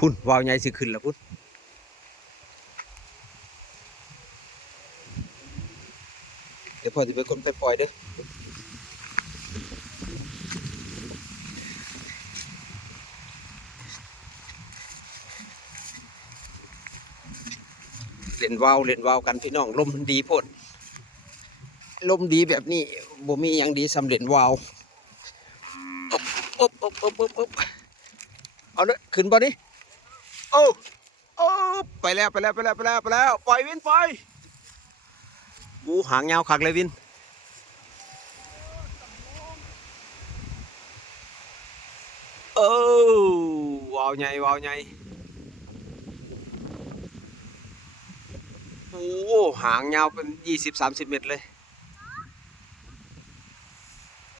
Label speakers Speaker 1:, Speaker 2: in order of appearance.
Speaker 1: พุ่นวาวใหญ่สิขึ้นแล้วพุ่นเดี๋ยวพ่อจะไปคนไปปล่อยเด้อเล่นวาวเล่นวาวกันพี่น้องลมมันดีโพดลมดีแบบนี้บ่มีอย่างดีสำเร็จวาวอบอบอบอบอบอบเอาเลยขึ้นบ่นี่ โอ้โอ้ไปแล้วไปแล้วไปแล้วไปแล้วไปแล้วปล่อยวินไปบูหางยาวคักเลยวินเออวาวใหญ่วาวใหญ่โอ้หางยาวเป็นยี่สิบสามสิบเมตรเลย